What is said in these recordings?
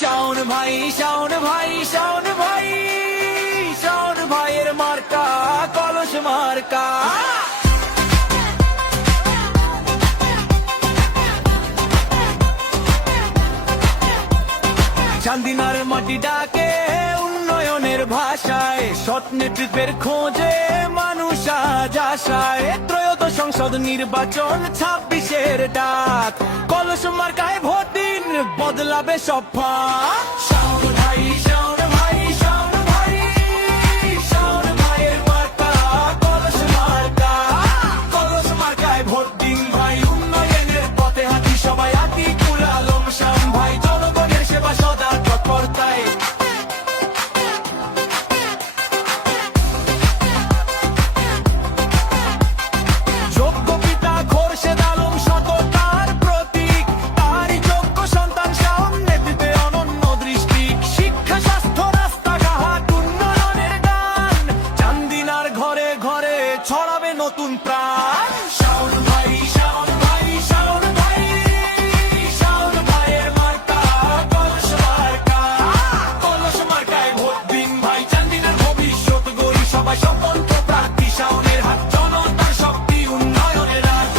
শাওন ভাই, শাওন ভাই, শাওন ভাই, শাওন ভাইয়ের মার্কা কলস মার্কা। চান্দিনার মাটি ডাকে উন্নয়নের ভাষায়, সৎ নেতৃত্বের খোঁজে মানুষ আজ আশায়। ত্রয়োদশ সংসদ নির্বাচন 26-এর ডাক, কলস মার্কায় ভোট দিন, বদলাবে সব ফাঁক। শাওন ভাই, শাওন ভাই, শাওন ভাই, শাওন ভাইয়ের মার্কা কলস মার্কা। কলস মার্কায় ভোট দিন ভাই, উন্নয়নের পথে হাঁটি সবাই। আতিকুল আলম শাওন ভাই, জনগণের সেবা সদা তৎপরতায়। যোগ্য পিতা খোরশেদ আলম সততার প্রতীক, তারই যোগ্য সন্তান শাওন, নেতৃত্বে অনন্য দৃষ্টি। শিক্ষা, স্বাস্থ্য, রাস্তাঘাট, উন্নয়নের গান, চান্দিনার ঘরে ঘরে ছড়াবে নতুন প্রাণ। শাওন ভাই, শাওন ভাই, শাওন ভাই, শাওন ভাইয়ের মার্কা কলস মার্কা। কলস মার্কায় ভোট দিন ভাই, চান্দিনার ভবিষ্যৎ গড়ি সবাই। স্বতন্ত্র প্রার্থী শাওনের হাত, জনতার শক্তি, উন্নয়নের হাত।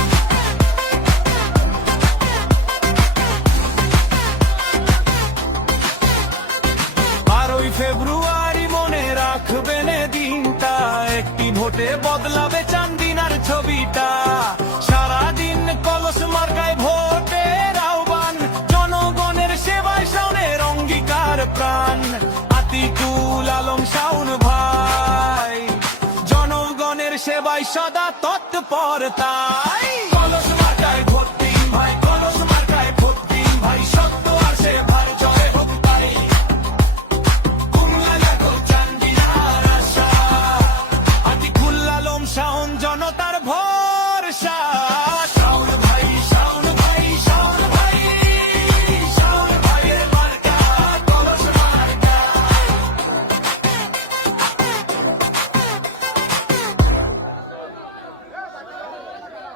12ই ফেব্রুয়ারি মনে রাখবেন দিনটা, একটি ভোটে বদলাবে চান্দিনার ছবিটা। সারাদিন কলস মার্কায় ভোটের আহ্বান, জনগণের সেবায় শাওনের অঙ্গীকার প্রাণ। আতিকুল আলম শাওন ভাই, জনগণের সেবায় সদা তৎপরতায়।